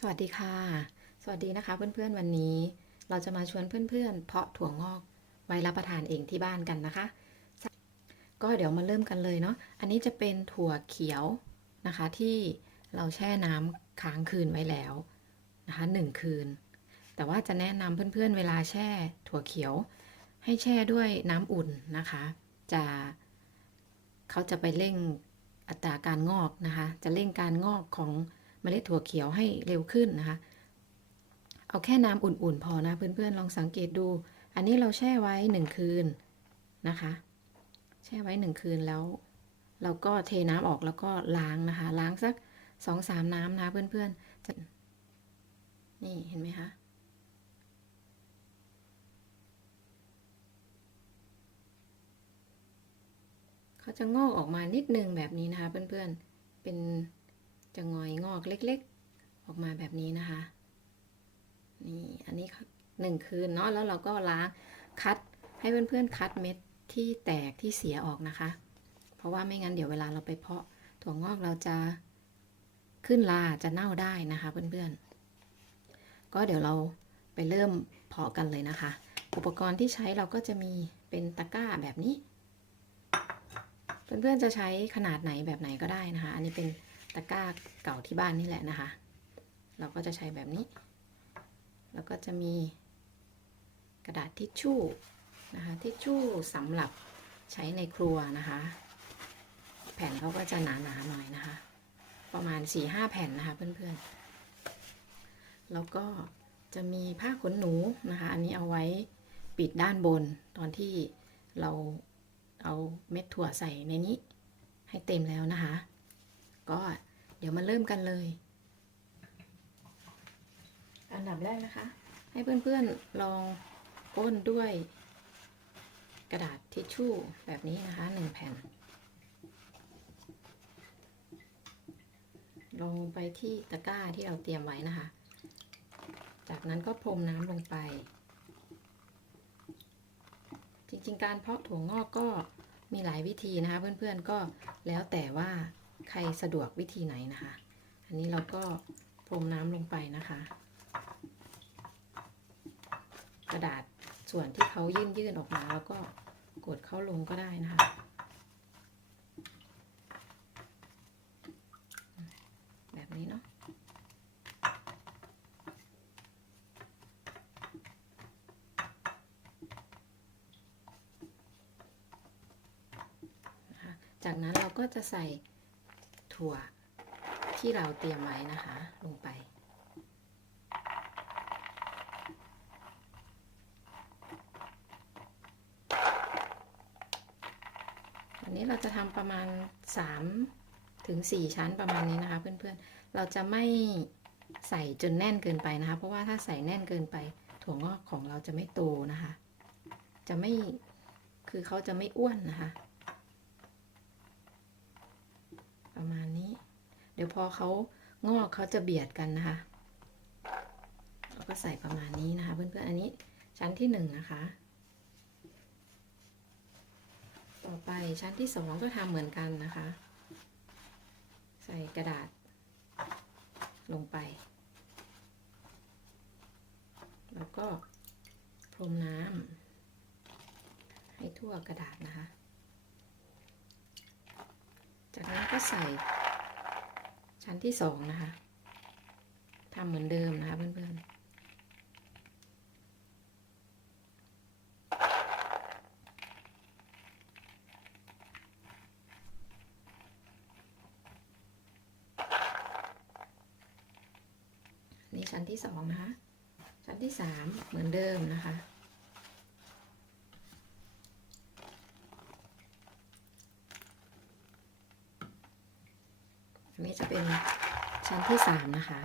สวัสดีค่ะ สวัสดีนะคะ เพื่อนๆวันนี้ เราจะมาชวนเพื่อนๆ เพาะถั่วงอกไว้รับประทานเองที่บ้านกันนะคะ ก็เดี๋ยวมาเริ่มกันเลยเนาะอันนี้จะเป็นถั่วเขียวนะคะ ที่เราแช่น้ำค้างคืนไว้แล้วนะคะหนึ่งคืน แต่ว่าจะแนะนำเพื่อนๆ เวลาแช่ถั่วเขียว ให้แช่ด้วยน้ำอุ่นนะคะ จะเขาจะไปเร่งอัตราการงอกนะคะ จะเร่งการงอกของ เมล็ดถั่วเขียวให้เร็วขึ้นนะคะ เอาแค่น้ำอุ่นๆ พอนะเพื่อนๆ ลองสังเกตดู อันนี้เราแช่ไว้หนึ่งคืนนะคะ แช่ไว้หนึ่งคืนแล้ว เราก็เทน้ำออกแล้วก็ล้างนะคะ ล้างสักสองสามน้ำนะเพื่อนๆจะนี่เห็นไหมคะเขาจะงอกออกมานิดนึงแบบนี้นะคะเพื่อนๆ เป็น จะงอยงอกเล็กๆ ออกมาแบบนี้นะคะ นี่อันนี้หนึ่งคืนเนาะแล้วเราก็ล้างคัดให้เพื่อนๆคัดเม็ดที่แตกที่เสียออกนะคะ เพราะว่าไม่งั้นเดี๋ยวเวลาเราไปเพาะถั่วงอกเราจะขึ้นลาจะเน่าได้นะคะเพื่อนๆ ก็เดี๋ยวเราไปเริ่มเพาะกันเลยนะคะ อุปกรณ์ที่ใช้เราก็จะมีเป็นตะกร้าแบบนี้ เพื่อนๆจะใช้ขนาดไหนแบบไหนก็ได้นะคะ อันนี้เป็น ตะกร้าเก่าที่บ้านนี่แหละนะคะ เราก็จะใช้แบบนี้ แล้วก็จะมีกระดาษทิชชู่นะคะทิชชู่สำหรับใช้ในครัวนะคะ แผ่นเขาก็จะหนาๆหน่อยนะคะ ประมาณ4ีหแผ่นนะคะเพื่อนๆ แล้วก็จะมีผ้าขนหนูนะคะ อันนี้เอาไว้ปิดด้านบนตอนที่เราเอาเม็ดถั่วใส่ในนี้ให้เต็มแล้วนะคะ ก็ เดี๋ยวมาเริ่มกันเลย อันดับแรกนะคะ ให้เพื่อนๆลองก้นด้วย กระดาษทิชชู่แบบนี้นะคะหนึ่งแผ่น ลงไปที่ตะกร้าที่เราเตรียมไว้นะคะ จากนั้นก็พรมน้ำลงไป จริงๆ การเพาะถั่วงอกก็มีหลายวิธีนะคะ เพื่อนๆก็แล้วแต่ว่า ใครสะดวกวิธีไหนนะคะ อันนี้เราก็พรมน้ำลงไปนะคะ กระดาษส่วนที่เขายื่นยื่นออกมาแล้วก็กดเข้าลงก็ได้นะคะแบบนี้เนาะนะคะจากนั้นเราก็จะใส่ ถั่วที่เราเตรียมไว้นะคะ ลงไป อันนี้เราจะทำประมาณ 3 ถึง 4 ชั้นประมาณนี้นะคะ เพื่อนๆ เราจะไม่ใส่จนแน่นเกินไปนะคะ เพราะว่าถ้าใส่แน่นเกินไปถั่วงอกของเราจะไม่โตนะคะ จะไม่ คือเขาจะไม่อ้วนนะคะ ประมาณนี้ เดี๋ยวพอเขางอกเขาจะเบียดกันนะคะเราก็ใส่ประมาณนี้นะคะ เพื่อนๆอันนี้ชั้นที่หนึ่งนะคะ ต่อไปชั้นที่สองก็ทำเหมือนกันนะคะ ใส่กระดาษ ลงไป แล้วก็พรมน้ำให้ทั่วกระดาษนะคะ จากนั้นก็ใส่ชั้นที่สองนะคะทำเหมือนเดิมนะคะเพื่อนๆนี่ชั้นที่สองนะคะ ชั้นที่สามเหมือนเดิมนะคะ อันนี้จะ เป็นชั้นที่สามนะคะ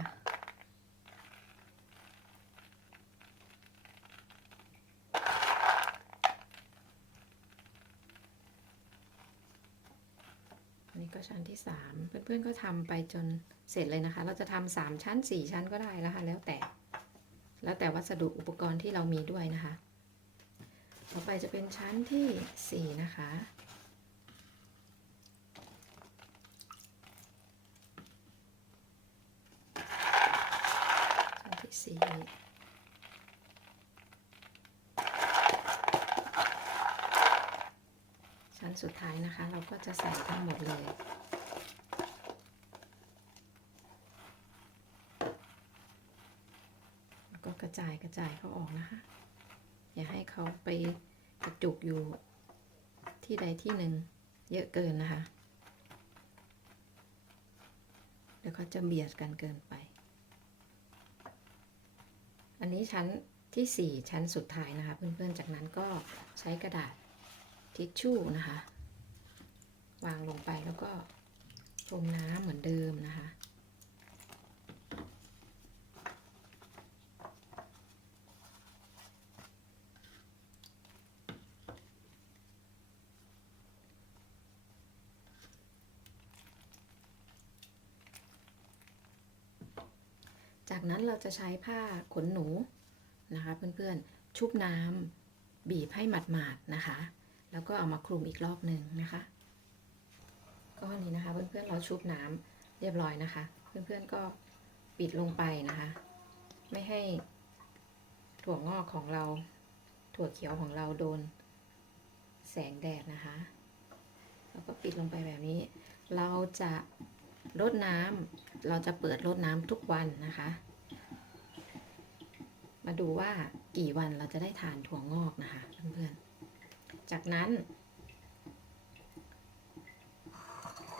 อันนี้ก็ชั้นที่สามเพื่อนๆก็ทำไปจนเสร็จเลยนะคะ เราจะทำสามชั้นสี่ชั้นก็ได้นะคะ แล้วแต่ แล้วแต่วัสดุอุปกรณ์ที่เรามีด้วยนะคะ ต่อไปจะเป็นชั้นที่สี่นะคะ สีชั้นสุดท้ายนะคะ เราก็จะใส่ทั้งหมดเลยแล้วก็กระจายกระจายเขาออกนะคะ อย่าให้เขาไปกระจุกอยู่ที่ใดที่หนึ่งเยอะเกินนะคะเดี๋ยวเขาจะเบียดกันเกินไป อันนี้ชั้นที่ 4 ชั้นสุดท้ายนะคะ เพื่อนๆ จากนั้นก็ใช้กระดาษทิชชู่นะคะ วางลงไปแล้วก็พรมน้ำเหมือนเดิมนะคะ จากนั้นเราจะใช้ผ้าขนหนูนะคะเพื่อนๆ ชุบน้ำบีบให้หมาดๆนะคะ แล้วก็เอามาคลุมอีกรอบหนึ่งนะคะก็นี่นะคะเพื่อนๆเราชุบน้ำเรียบร้อยนะคะ เพื่อนๆก็ปิดลงไปนะคะ ไม่ให้ถั่วงอกของเรา ถั่วเขียวของเราโดน แสงแดดนะคะ แล้วก็ปิดลงไปแบบนี้ เราจะ รดน้ำเราจะเปิดรดน้ำทุกวันนะคะ มาดูว่ากี่วันเราจะได้ทานถั่วงอกนะคะเพื่อนๆ จากนั้น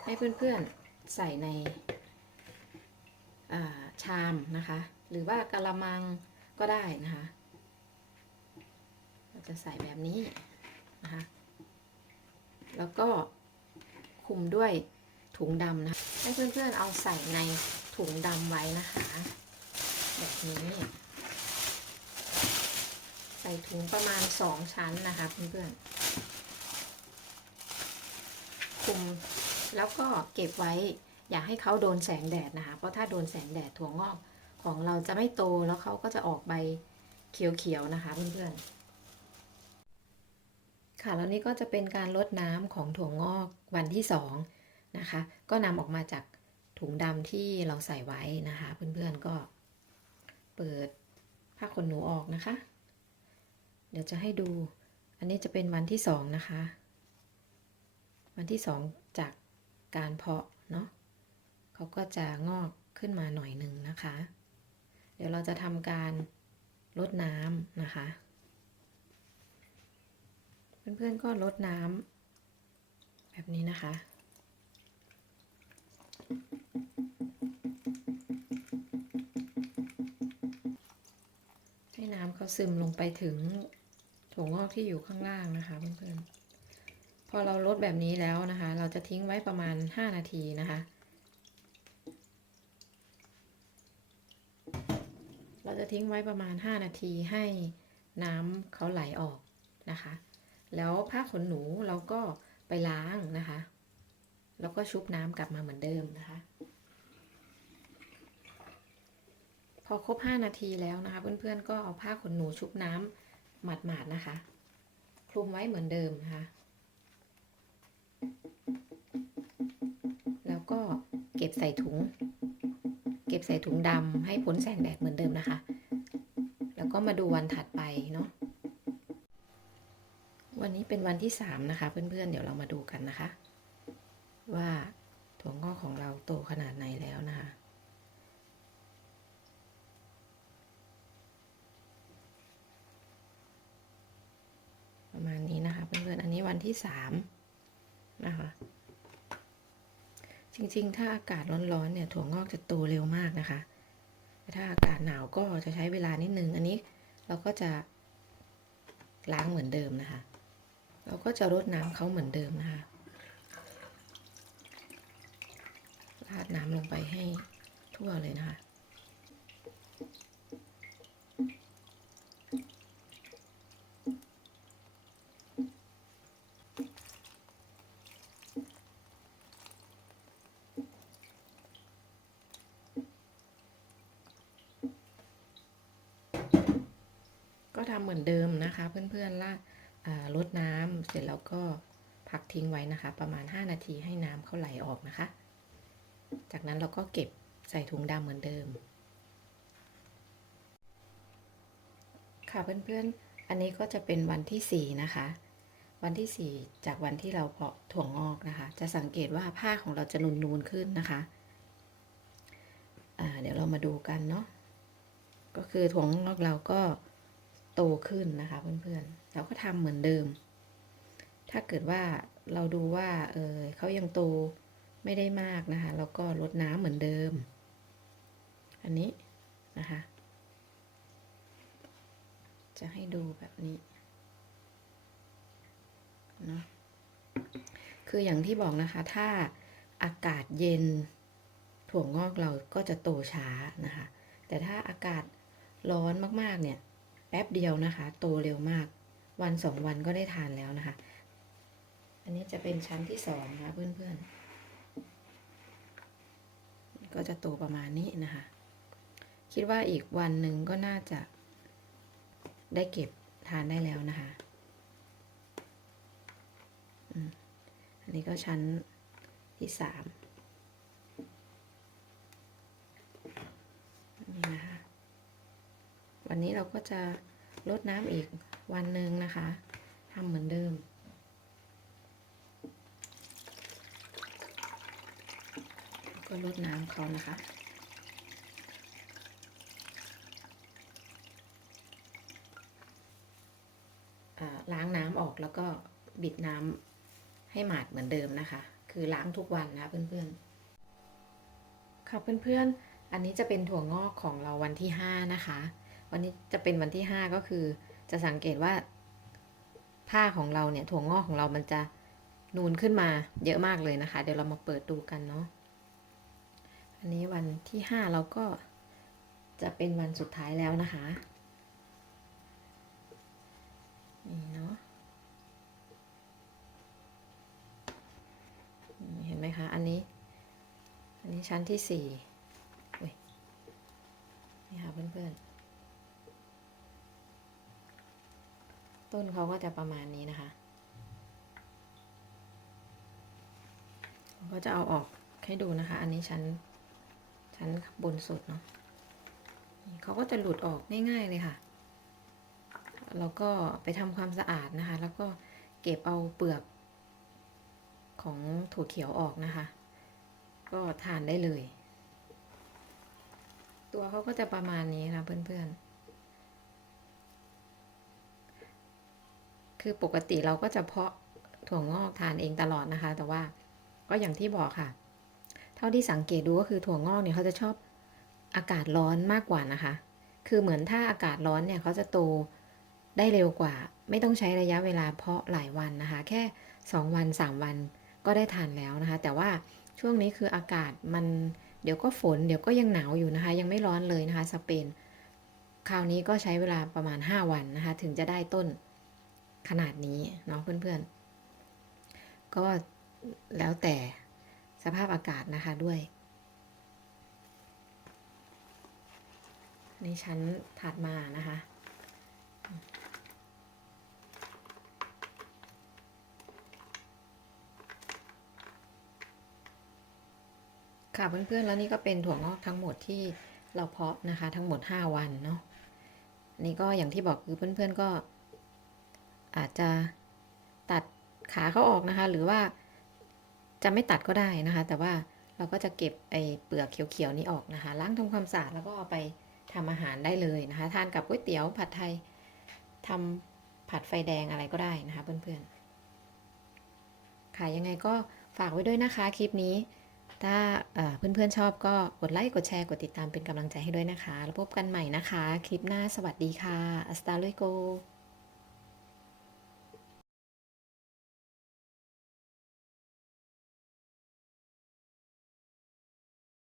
ให้เพื่อนๆใส่ในอ่าชามนะคะ หรือว่ากะละมังก็ได้นะคะเราจะใส่แบบนี้นะคะ แล้วก็คุมด้วย ถุงดำนะให้เพื่อนๆเอาใส่ในถุงดำไว้นะคะ แบบนี้ ใส่ถุงประมาณสองชั้นนะคะเพื่อนๆคุมแล้วก็เก็บไว้อย่าให้เขาโดนแสงแดดนะคะ เพราะถ้าโดนแสงแดดถั่วงอกของเราจะไม่โตแล้วเขาก็จะออกใบเขียวๆนะคะเพื่อนๆ ค่ะแล้วนี่ก็จะเป็นการลดน้ำของถั่วงอกวันที่สอง นะคะ ก็นำออกมาจากถุงดำที่เราใส่ไว้นะคะ เพื่อนๆก็เปิดผ้าขนหนูออกนะคะ เดี๋ยวจะให้ดู อันนี้จะเป็นวันที่สองนะคะ วันที่สองจากการเพาะเนาะเขาก็จะงอกขึ้นมาหน่อยหนึ่งนะคะ เดี๋ยวเราจะทำการลดน้ำนะคะ เพื่อนๆก็ลดน้ำแบบนี้นะคะ ให้น้ำเขาซึมลงไปถึงถั่วงอกที่อยู่ข้างล่างนะคะเพื่อนๆ พอเราลดแบบนี้แล้วนะคะ เราจะทิ้งไว้ประมาณ 5 นาทีนะคะ เราจะทิ้งไว้ประมาณ 5 นาทีให้น้ำเขาไหลออกนะคะ แล้วผ้าขนหนูเราก็ไปล้างนะคะ แล้วก็ชุบน้ำกลับมาเหมือนเดิมนะคะ พอครบ 5 นาทีแล้วนะคะ เพื่อนๆก็เอาผ้าขนหนูชุบน้ำหมาดๆนะคะ คลุมไว้เหมือนเดิมนะคะ แล้วก็เก็บใส่ถุง เก็บใส่ถุงดำให้พ้นแสงแดดเหมือนเดิมนะคะ แล้วก็มาดูวันถัดไปเนาะวันนี้เป็นวันที่สามนะคะ เพื่อนๆเดี๋ยวเรามาดูกันนะคะ ว่าถั่วงอกของเราโตขนาดไหนแล้วนะคะ ประมาณนี้นะคะเพื่อนๆอันนี้วันที่สามนะคะ จริงๆ ถ้าอากาศร้อนๆเนี่ยถั่วงอกจะโตเร็วมากนะคะแต่ถ้าอากาศหนาวก็จะใช้เวลานิดนึง อันนี้เราก็จะล้างเหมือนเดิมนะคะ เราก็จะรดน้ำเขาเหมือนเดิมนะคะ ราดน้ำลงไปให้ทั่วเลยนะคะ ก็ทำเหมือนเดิมนะคะ เพื่อนๆลาดอ่าลดน้ำเสร็จแล้วก็พักทิ้งไว้นะคะ ประมาณ 5 นาทีให้น้ำเขาไหลออกนะคะ จากนั้นเราก็เก็บใส่ถุงดำเหมือนเดิม ค่ะเพื่อนๆ อันนี้ก็จะเป็นวันที่สี่นะคะ วันที่สี่จากวันที่เราเพาะถั่วงอกนะคะ จะสังเกตว่าผ้าของเราจะนูนๆขึ้นนะคะอ่าเดี๋ยวเรามาดูกันเนาะ ก็คือถั่วงอกเราก็โตขึ้นนะคะเพื่อนๆ เราก็ทำเหมือนเดิม ถ้าเกิดว่าเราดูว่า เออเขายังโต ไม่ได้มากนะคะเราก็ลดน้ำเหมือนเดิม อันนี้นะคะ จะให้ดูแบบนี้เนาะคืออย่างที่บอกนะคะ ถ้าอากาศเย็นถั่วงอกเราก็จะโตช้านะคะ แต่ถ้าอากาศร้อนมากๆเนี่ย แป๊บเดียวนะคะ โตเร็วมาก วันสองวันก็ได้ทานแล้วนะคะ อันนี้จะเป็นชั้นที่สองนะคะเพื่อนๆ ก็จะโตประมาณนี้นะคะ คิดว่าอีกวันหนึ่งก็น่าจะได้เก็บทานได้แล้วนะคะอันนี้ก็ชั้นที่สามนี่นะคะวันนี้เราก็จะลดน้ำอีกวันหนึ่งนะคะทำเหมือนเดิม ก็ลดน้ำเขานะคะ ล้างน้ำออกแล้วก็บิดน้ำให้หมาดเหมือนเดิมนะคะ คือล้างทุกวันนะเพื่อนๆ ค่ะเพื่อนๆ อันนี้จะเป็นถั่วงอกของเราวันที่ห้านะคะ วันนี้จะเป็นวันที่ห้าก็คือจะสังเกตว่าผ้าของเราเนี่ยถั่วงอกของเรามันจะนูนขึ้นมาเยอะมากเลยนะคะ เดี๋ยวเรามาเปิดดูกันเนาะ อันนี้วันที่ห้าเราก็จะเป็นวันสุดท้ายแล้วนะคะนี่เนาะเห็นไหมคะ อันนี้ อันนี้ชั้นที่สี่นี่ค่ะเพื่อนๆ ต้นเขาก็จะประมาณนี้นะคะ ก็จะเอาออกให้ดูนะคะ อันนี้ชั้น ชั้นบนสุดเนาะเขาก็จะหลุดออกง่ายๆเลยค่ะ แล้วก็ไปทำความสะอาดนะคะ แล้วก็เก็บเอาเปลือกของถั่วเขียวออกนะคะ ก็ทานได้เลย ตัวเขาก็จะประมาณนี้นะเพื่อนๆ คือปกติเราก็จะเพาะถั่วงอกทานเองตลอดนะคะ แต่ว่าก็อย่างที่บอกค่ะ ท่าที่สังเกตดูก็คือถั่วงอกเนี่ยเขาจะชอบอากาศร้อนมากกว่านะคะ คือเหมือนถ้าอากาศร้อนเนี่ยเขาจะโตได้เร็วกว่า ไม่ต้องใช้ระยะเวลาเพาะหลายวันนะคะ แค่ 2 วัน 3 วันก็ได้ทานแล้วนะคะ แต่ว่าช่วงนี้คืออากาศมันเดี๋ยวก็ฝนเดี๋ยวก็ยังหนาวอยู่นะคะ ยังไม่ร้อนเลยนะคะสเปน คราวนี้ก็ใช้เวลาประมาณ 5 วันนะคะ ถึงจะได้ต้นขนาดนี้เนาะเพื่อนๆ ก็แล้วแต่ สภาพอากาศนะคะด้วย ในชั้นถัดมานะคะค่ะเพื่อนๆแล้วนี่ก็เป็นถั่วงอกทั้งหมดที่เราเพาะนะคะ ทั้งหมด 5 วันเนาะนี่ก็อย่างที่บอกคือเพื่อนๆก็ อาจจะตัดขาเขาออกนะคะ หรือว่า จะไม่ตัดก็ได้นะคะ แต่ว่าเราก็จะเก็บไอ้เปลือกเขียวๆนี้ออกนะคะ ล้างทำความสะอาดแล้วก็เอาไปทำอาหารได้เลยนะคะ ทานกับก๋วยเตี๋ยวผัดไทยทำผัดไฟแดงอะไรก็ได้นะคะเพื่อนๆ ค่ะยังไงก็ฝากไว้ด้วยนะคะคลิปนี้ ถ้าเพื่อนๆชอบก็กดไลค์กดแชร์กดติดตามเป็นกำลังใจให้ด้วยนะคะ แล้วพบกันใหม่นะคะ คลิปหน้าสวัสดีค่ะอัสตาลุยโก